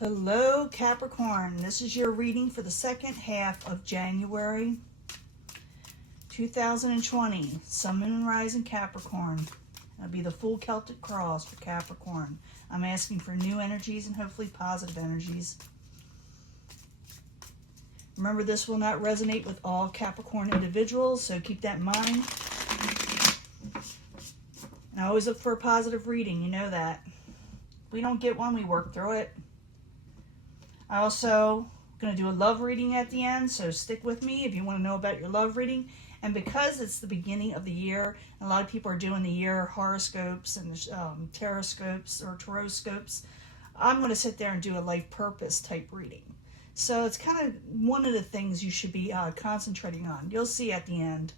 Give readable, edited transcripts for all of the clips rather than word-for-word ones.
Hello, Capricorn. This is your reading for the second half of January 2020. Sun, Moon, and Rising Capricorn. That'll be the full Celtic cross for Capricorn. I'm asking for new energies and hopefully positive energies. Remember, this will not resonate with all Capricorn individuals, so keep that in mind. And I always look for a positive reading, you know that. If we don't get one, we work through it. I also going to do a love reading at the end, so stick with me if you want to know about your love reading. And because it's the beginning of the year, and a lot of people are doing the year horoscopes and taroscopes or taroscopes, I'm going to sit there and do a life purpose type reading. So it's kind of one of the things you should be concentrating on. You'll see at the end.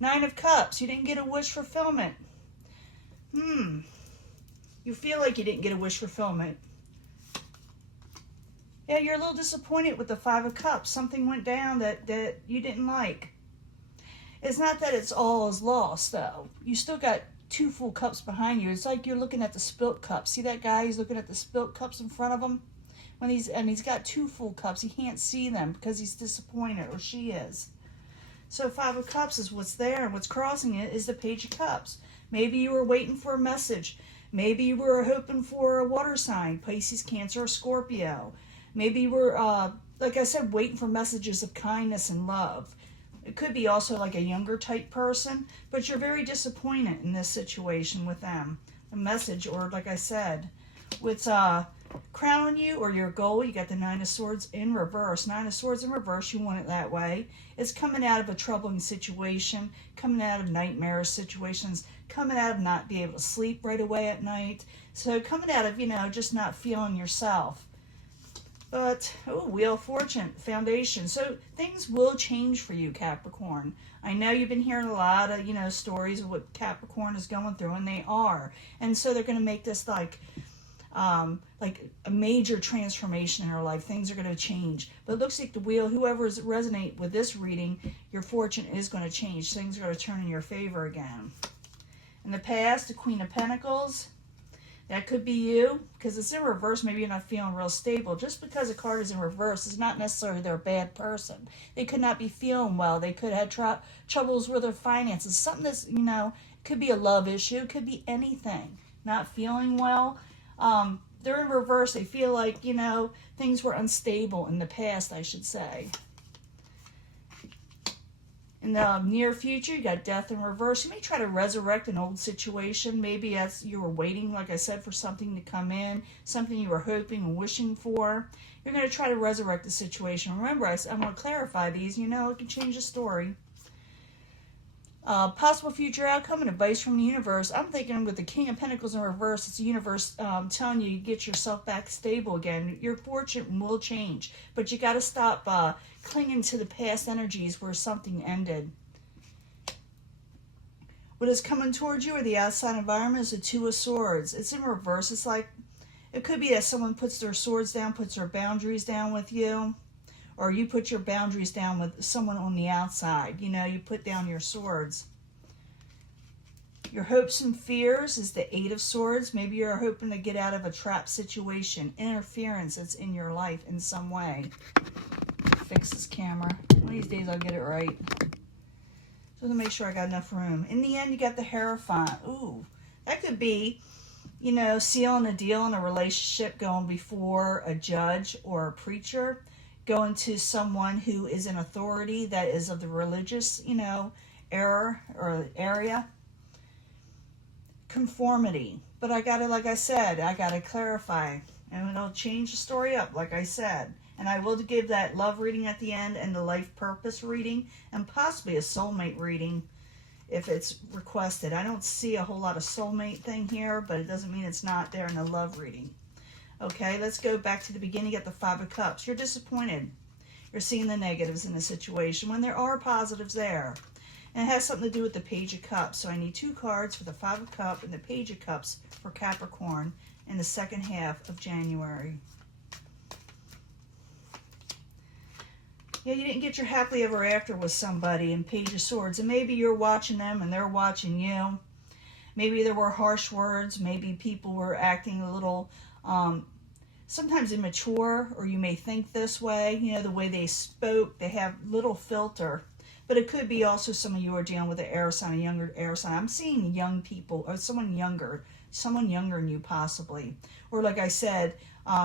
9 of Cups. You didn't get a wish fulfillment. You feel like you didn't get a wish fulfillment. Yeah, you're a little disappointed with the 5 of Cups. Something went down that you didn't like. It's not that it's all is lost, though. You still got 2 full cups behind you. It's like you're looking at the spilt cups. See that guy? He's looking at the spilt cups in front of him? He's got 2 full cups. He can't see them because he's disappointed, or she is. So 5 of Cups is what's there, and what's crossing it is the Page of Cups. Maybe you were waiting for a message. Maybe you were hoping for a water sign, Pisces, Cancer, or Scorpio. Maybe you were, like I said, waiting for messages of kindness and love. It could be also like a younger type person, but you're very disappointed in this situation with them. A message, or like I said, what's crowning you or your goal, you got the 9 of Swords in reverse. 9 of Swords in reverse, you want it that way. It's coming out of a troubling situation, coming out of nightmare situations, coming out of not being able to sleep right away at night. So coming out of, just not feeling yourself. But, Wheel of Fortune, Foundation. So things will change for you, Capricorn. I know you've been hearing a lot of, stories of what Capricorn is going through, and they are. And so they're going to make this like a major transformation in her life. Things are going to change. But it looks like the wheel, whoever's resonate with this reading, your fortune is going to change. Things are going to turn in your favor again. In the past, the Queen of Pentacles. That could be you, because it's in reverse. Maybe you're not feeling real stable. Just because a card is in reverse is not necessarily they're a bad person. They could not be feeling well. They could have troubles with their finances. Something that's, could be a love issue. It could be anything. Not feeling well. They're in reverse. They feel like, things were unstable in the past, I should say. In the near future, you got Death in reverse. You may try to resurrect an old situation. Maybe as you were waiting, like I said, for something to come in, something you were hoping and wishing for. You're going to try to resurrect the situation. Remember, I'm going to clarify these. It can change the story. Possible future outcome and advice from the universe. I'm thinking with the King of Pentacles in reverse, it's the universe telling you get yourself back stable again. Your fortune will change, but you got to stop clinging to the past energies where something ended. What is coming towards you or the outside environment is the 2 of Swords. It's in reverse. It's like, it could be that someone puts their swords down, puts their boundaries down with you. Or you put your boundaries down with someone on the outside. You put down your swords. Your hopes and fears is the 8 of Swords. Maybe you're hoping to get out of a trap situation. Interference that's in your life in some way. Fix this camera. One of these days I'll get it right. So to make sure I got enough room. In the end, you got the Hierophant. Ooh, that could be, sealing a deal in a relationship, going before a judge or a preacher. Going to someone who is in authority that is of the religious, era or area. Conformity. But I got to, like I said, I got to clarify. And it'll change the story up, like I said. And I will give that love reading at the end and the life purpose reading and possibly a soulmate reading if it's requested. I don't see a whole lot of soulmate thing here, but it doesn't mean it's not there in the love reading. Okay, let's go back to the beginning at the 5 of Cups. You're disappointed. You're seeing the negatives in the situation when there are positives there. And it has something to do with the Page of Cups. So I need 2 cards for the 5 of Cups and the Page of Cups for Capricorn in the second half of January. Yeah, you didn't get your happily ever after with somebody in Page of Swords. And maybe you're watching them and they're watching you. Maybe there were harsh words. Maybe people were acting a little sometimes immature, or you may think this way, you know, the way they spoke, they have little filter. But it could be also some of you are dealing with an air sign, a younger air sign. I'm seeing young people, or someone younger than you possibly. Or like I said,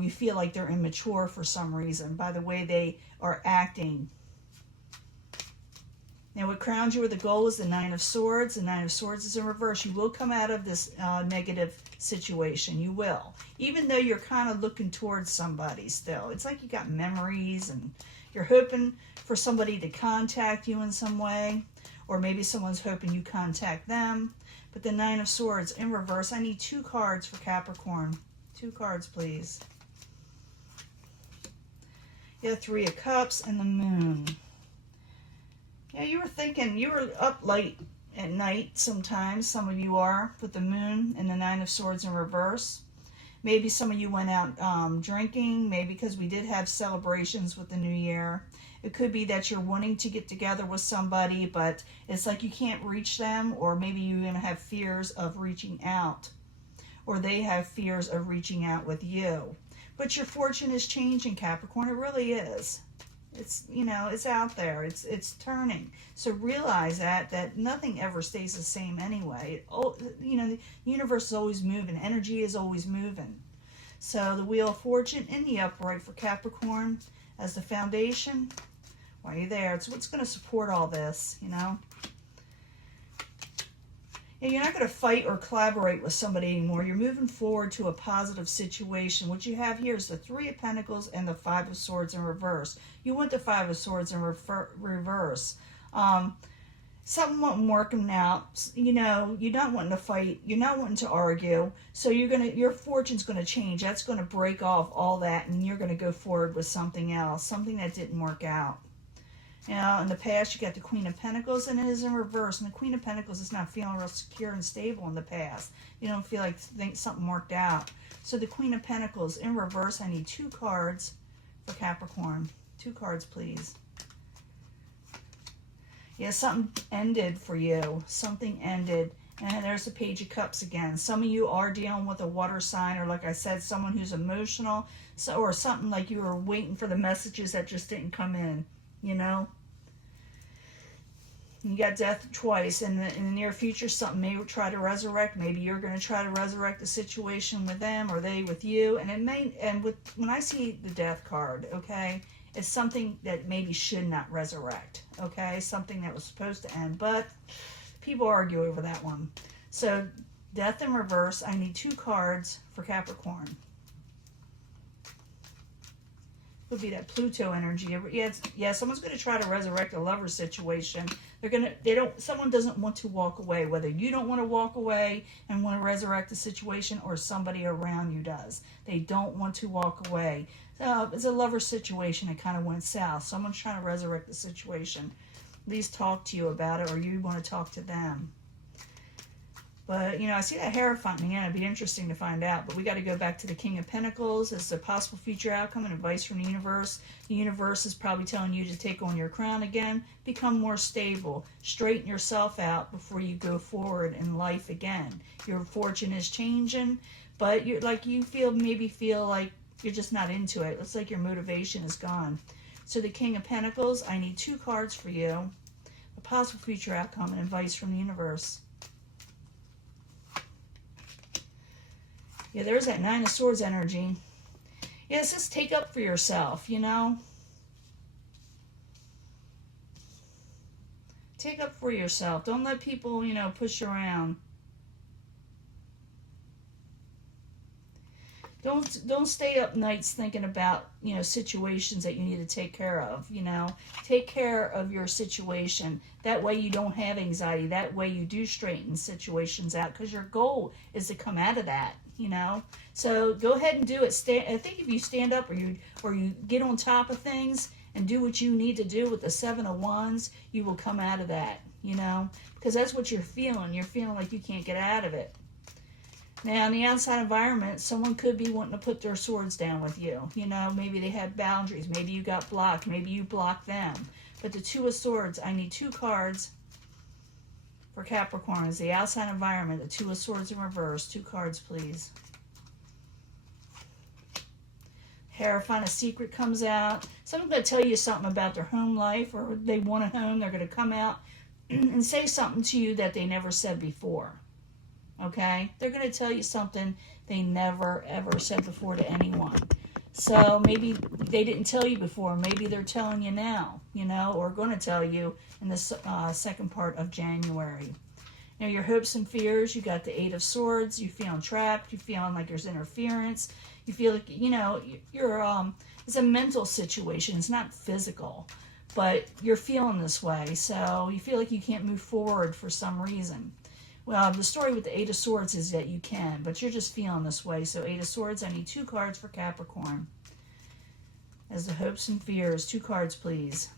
you feel like they're immature for some reason by the way they are acting. Now, what crowns you with the goal is the Nine of Swords. The Nine of Swords is in reverse. You will come out of this negative situation. You will. Even though you're kind of looking towards somebody still. It's like you got memories and you're hoping for somebody to contact you in some way. Or maybe someone's hoping you contact them. But the Nine of Swords in reverse. I need 2 cards for Capricorn. 2 cards, please. Yeah, 3 of Cups and the Moon. Yeah, you were thinking, you were up late at night sometimes, some of you are, with the Moon and the Nine of Swords in reverse. Maybe some of you went out drinking, maybe because we did have celebrations with the New Year. It could be that you're wanting to get together with somebody, but it's like you can't reach them, or maybe you're going to have fears of reaching out, or they have fears of reaching out with you. But your fortune is changing, Capricorn. It really is. It's, you know, it's out there. It's turning. So realize that nothing ever stays the same anyway. You know, the universe is always moving. Energy is always moving. So the Wheel of Fortune in the upright for Capricorn as the foundation. While you're there, it's what's going to support all this, you know. And you're not going to fight or collaborate with somebody anymore. You're moving forward to a positive situation. What you have here is the 3 of Pentacles and the 5 of Swords in reverse. You want the 5 of Swords in reverse. Something wasn't working out. You know, you're not wanting to fight. You're not wanting to argue. So your fortune's going to change. That's going to break off all that, and you're going to go forward with something else, something that didn't work out. Now, in the past, you got the Queen of Pentacles, and it is in reverse. And the Queen of Pentacles is not feeling real secure and stable in the past. You don't feel like something worked out. So the Queen of Pentacles in reverse, I need 2 cards for Capricorn. 2 cards, please. Yeah, something ended for you. Something ended. And there's the Page of Cups again. Some of you are dealing with a water sign, or like I said, someone who's emotional, or something like you were waiting for the messages that just didn't come in, you know? You got death twice. In the near future, something may try to resurrect. Maybe you're going to try to resurrect the situation with them, or they with you. And it may, when I see the death card, okay, it's something that maybe should not resurrect, okay? Something that was supposed to end, but people argue over that one. So death in reverse, I need 2 cards for Capricorn. Would be that Pluto energy. Yeah, someone's going to try to resurrect a lover situation. Someone doesn't want to walk away, whether you don't want to walk away and want to resurrect the situation, or somebody around you does. They don't want to walk away. It's a lover situation. It kind of went south. Someone's trying to resurrect the situation. At least talk to you about it, or you want to talk to them. But, you know, I see that Hierophant in the end. It'd be interesting to find out. But we got to go back to the King of Pentacles as a possible future outcome and advice from the universe. The universe is probably telling you to take on your crown again, become more stable, straighten yourself out before you go forward in life again. Your fortune is changing, but you maybe feel like you're just not into it. Looks like your motivation is gone. So the King of Pentacles, I need 2 cards for you. A possible future outcome and advice from the universe. Yeah, there's that 9 of Swords energy. Yeah, it says take up for yourself, you know. Take up for yourself. Don't let people, you know, push you around. Don't stay up nights thinking about, you know, situations that you need to take care of, you know. Take care of your situation. That way you don't have anxiety. That way you do straighten situations out, because your goal is to come out of that, you know. So go ahead and do it. I think if you stand up, or you get on top of things and do what you need to do with the 7 of Wands, you will come out of that, you know, because that's what you're feeling. You're feeling like you can't get out of it. Now, in the outside environment, someone could be wanting to put their swords down with you. You know, maybe they had boundaries. Maybe you got blocked. Maybe you blocked them. But the 2 of Swords, I need 2 cards for Capricorn. Is the outside environment, the 2 of Swords in reverse. 2 cards, please. Hierophant, a secret comes out. Someone's going to tell you something about their home life, or they want a home. They're going to come out and say something to you that they never said before. Okay? They're going to tell you something they never, ever said before to anyone. So maybe they didn't tell you before. Maybe they're telling you now, you know, or going to tell you in the second part of January. You know, your hopes and fears, you got the Eight of Swords. You're feeling trapped. You're feeling like there's interference. You feel like, you know, it's a mental situation. It's not physical, but you're feeling this way. So you feel like you can't move forward for some reason. Well, the story with the Eight of Swords is that you can, but you're just feeling this way. So Eight of Swords, I need 2 cards for Capricorn. As the hopes and fears, 2 cards, please.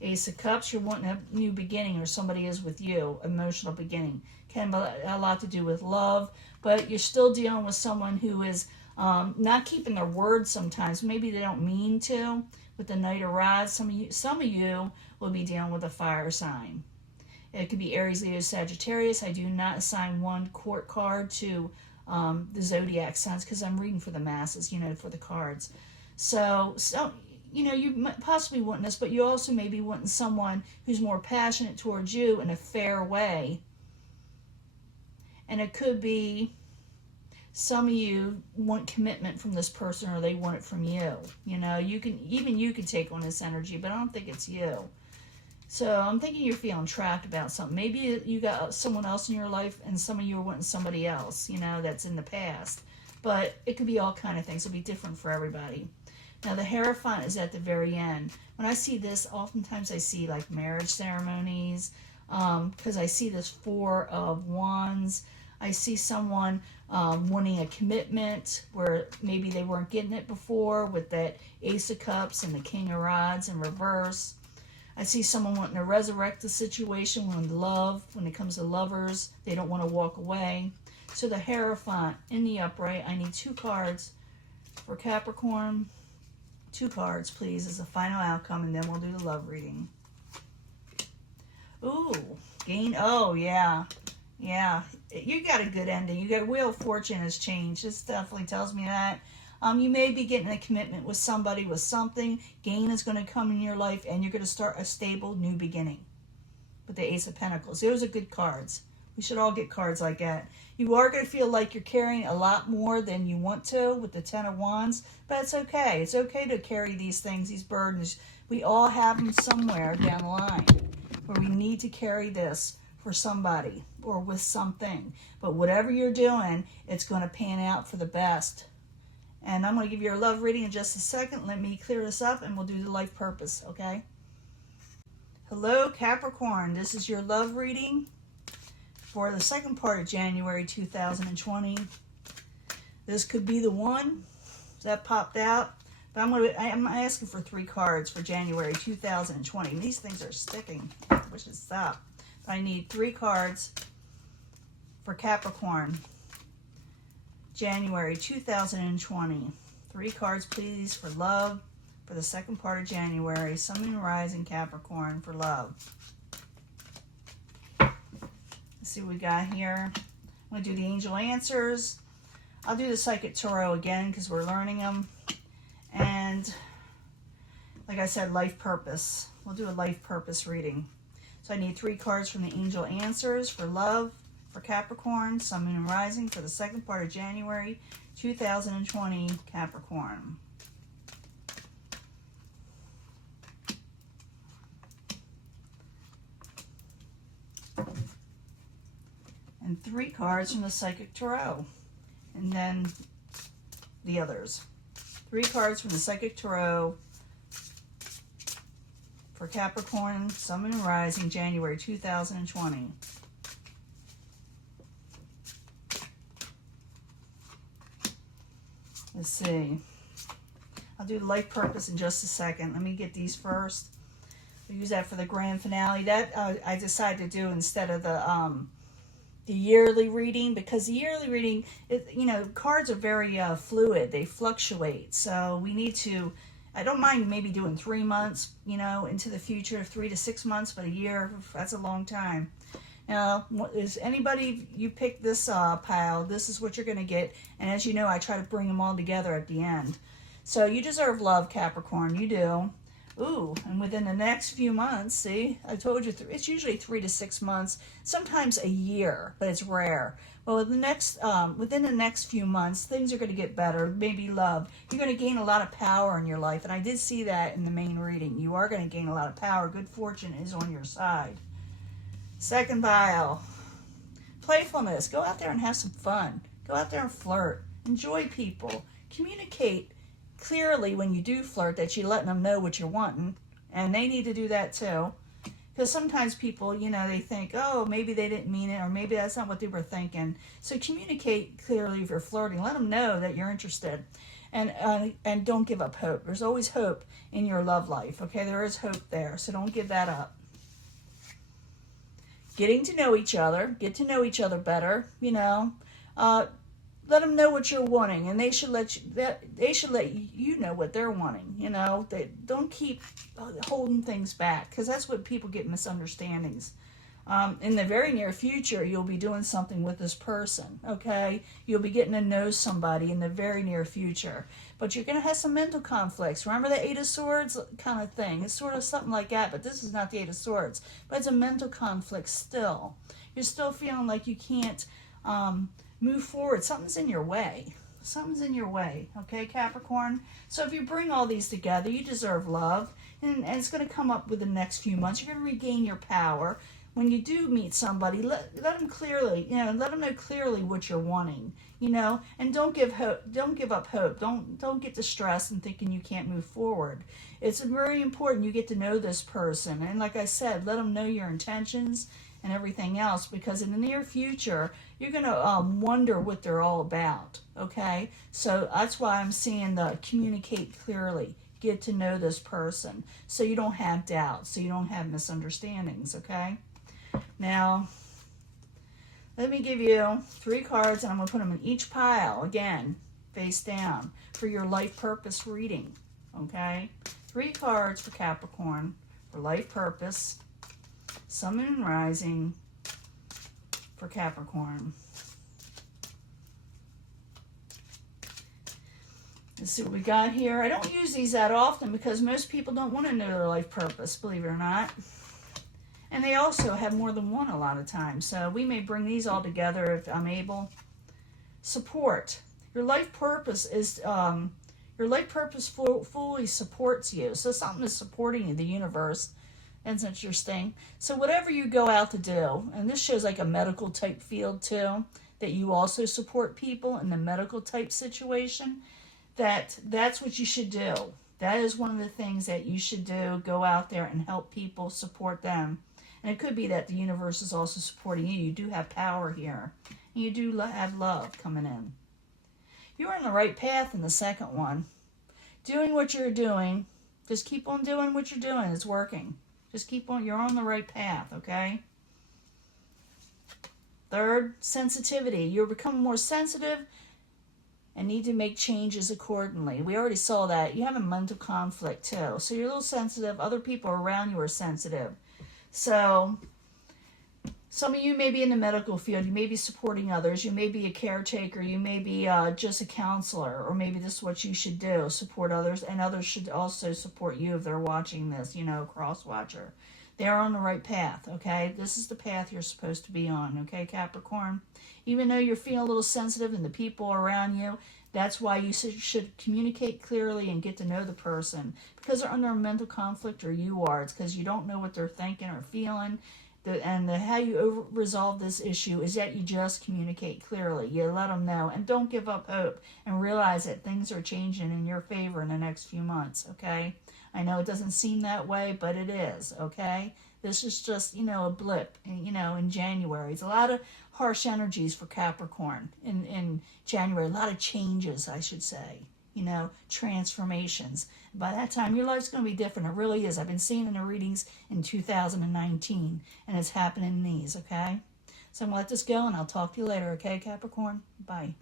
Ace of Cups, you're wanting a new beginning, or somebody is with you, emotional beginning. Can have a lot to do with love, but you're still dealing with someone who is not keeping their word sometimes. Maybe they don't mean to. With the Knight of Rods, some of you will be dealing with a fire sign. It could be Aries, Leo, Sagittarius. I do not assign one court card to the zodiac signs because I'm reading for the masses, you know, for the cards. So you know, you might possibly want this, but you also may be wanting someone who's more passionate towards you in a fair way. And it could be some of you want commitment from this person, or they want it from you. You know, you can take on this energy, but I don't think it's you. So I'm thinking you're feeling trapped about something. Maybe you got someone else in your life, and some of you are wanting somebody else, you know, that's in the past. But it could be all kind of things. It'll be different for everybody. Now, the Hierophant is at the very end. When I see this, oftentimes I see like marriage ceremonies, because I see this 4 of Wands. I see someone wanting a commitment where maybe they weren't getting it before, with that Ace of Cups and the King of Rods in reverse. I see someone wanting to resurrect the situation when it comes to lovers, they don't want to walk away. So the Hierophant in the upright, I need 2 cards for Capricorn. 2 cards, please, as a final outcome, and then we'll do the love reading. Ooh, gain. Oh, yeah. Yeah. You got a good ending. You got Wheel of Fortune has changed. This definitely tells me that. You may be getting a commitment with somebody, with something. Gain is going to come in your life, and you're going to start a stable new beginning. With the Ace of Pentacles. Those are good cards. We should all get cards like that. You are going to feel like you're carrying a lot more than you want to with the 10 of Wands, but it's okay. It's okay to carry these things, these burdens. We all have them somewhere down the line where we need to carry this for somebody or with something. But whatever you're doing, it's going to pan out for the best. And I'm going to give you a love reading in just a second. Let me clear this up and we'll do the life purpose, okay? Hello, Capricorn. This is your love reading for the second part of January 2020. This could be the one that popped out. But I'm asking for 3 cards for January 2020. These things are sticking. I wish it'd stop. But I need 3 cards for Capricorn. January 2020. 3 cards, please, for love for the second part of January. Sun, Moon, Rising, Capricorn for love. Let's see what we got here. I'm going to do the angel answers. I'll do the Psychic Tarot again because we're learning them. And like I said, life purpose. We'll do a life purpose reading. So I need 3 cards from the angel answers for love for Capricorn, Sun, Moon, and Rising for the second part of January 2020, Capricorn. And 3 cards from the Psychic Tarot. And then the others. 3 cards from the Psychic Tarot for Capricorn, Sun, Moon, and Rising, January 2020. Let's see. I'll do the life purpose in just a second. Let me get these first. We'll use that for the grand finale. That I decided to do instead of the yearly reading, because the yearly reading, cards are very fluid. They fluctuate. So we need to, I don't mind maybe doing 3 months, into the future, 3 to 6 months, but a year, that's a long time. Now, is anybody, you pick this pile, this is what you're going to get. And as you know, I try to bring them all together at the end. So you deserve love, Capricorn. You do. Ooh, and within the next few months, see, I told you, it's usually 3 to 6 months, sometimes a year, but it's rare. But within the next few months, things are going to get better, maybe love. You're going to gain a lot of power in your life, and I did see that in the main reading. You are going to gain a lot of power. Good fortune is on your side. Second pile, playfulness. Go out there and have some fun. Go out there and flirt. Enjoy people. Communicate clearly when you do flirt that you're letting them know what you're wanting, and they need to do that too, because sometimes people, you know, they think, oh, maybe they didn't mean it, or maybe that's not what they were thinking. So communicate clearly if you're flirting. Let them know that you're interested, and don't give up hope. There's always hope in your love life. Okay, there is hope there, so don't give that up. Getting to know each other, get to know each other better. You know, let them know what you're wanting, and they should let you know what they're wanting. You know, they don't keep holding things back, because that's what people get misunderstandings. In the very near future, you'll be doing something with this person. Okay, you'll be getting to know somebody in the very near future, but you're going to have some mental conflicts. Remember the Eight of Swords kind of thing? It's sort of something like that, but this is not the Eight of Swords, but it's a mental conflict still. You're still feeling like you can't move forward. Something's in your way. Something's in your way. Okay, Capricorn? So if you bring all these together, you deserve love. And it's going to come up with the next few months. You're going to regain your power. When you do meet somebody, let them clearly, you know, let them know clearly what you're wanting, you know, and don't give up hope. Don't get distressed and thinking you can't move forward. It's very important you get to know this person. And like I said, let them know your intentions and everything else, because in the near future, you're going to wonder what they're all about, okay? So that's why I'm seeing the communicate clearly, get to know this person, so you don't have doubts, so you don't have misunderstandings, okay? Now, let me give you 3 cards, and I'm going to put them in each pile, again, face down, for your life purpose reading, okay? 3 cards for Capricorn, for life purpose, Sun, Moon, and Rising for Capricorn. Let's see what we got here. I don't use these that often because most people don't want to know their life purpose, believe it or not. And they also have more than one a lot of times. So we may bring these all together if I'm able. Support. Your life purpose is, fully supports you. So something is supporting you, the universe. That's interesting. So whatever you go out to do, and this shows like a medical type field too, that you also support people in the medical type situation, that's what you should do. That is one of the things that you should do. Go out there and help people, support them. And it could be that the universe is also supporting you. You do have power here. And you do have love coming in. You're on the right path in the second one. Doing what you're doing. Just keep on doing what you're doing. It's working. Just keep on. You're on the right path, okay? Third, sensitivity. You're becoming more sensitive and need to make changes accordingly. We already saw that. You have a mental conflict too. So you're a little sensitive. Other people around you are sensitive. So some of you may be in the medical field. You may be supporting others. You may be a caretaker. You may be just a counselor. Or maybe this is what you should do. Support others. And others should also support you if they're watching this, you know, cross-watcher. They're on the right path, okay? This is the path you're supposed to be on, okay, Capricorn? Even though you're feeling a little sensitive and the people around you, that's why you should communicate clearly and get to know the person. Because they're under a mental conflict, or you are. It's because you don't know what they're thinking or feeling. How you resolve this issue is that you just communicate clearly. You let them know. And don't give up hope. And realize that things are changing in your favor in the next few months, okay? I know it doesn't seem that way, but it is, okay? This is just, you know, a blip, you know, in January. It's a lot of harsh energies for Capricorn in January. A lot of changes, I should say, you know, transformations. By that time, your life's going to be different. It really is. I've been seeing in the readings in 2019, and it's happening in these, okay? So I'm going to let this go, and I'll talk to you later, okay, Capricorn? Bye.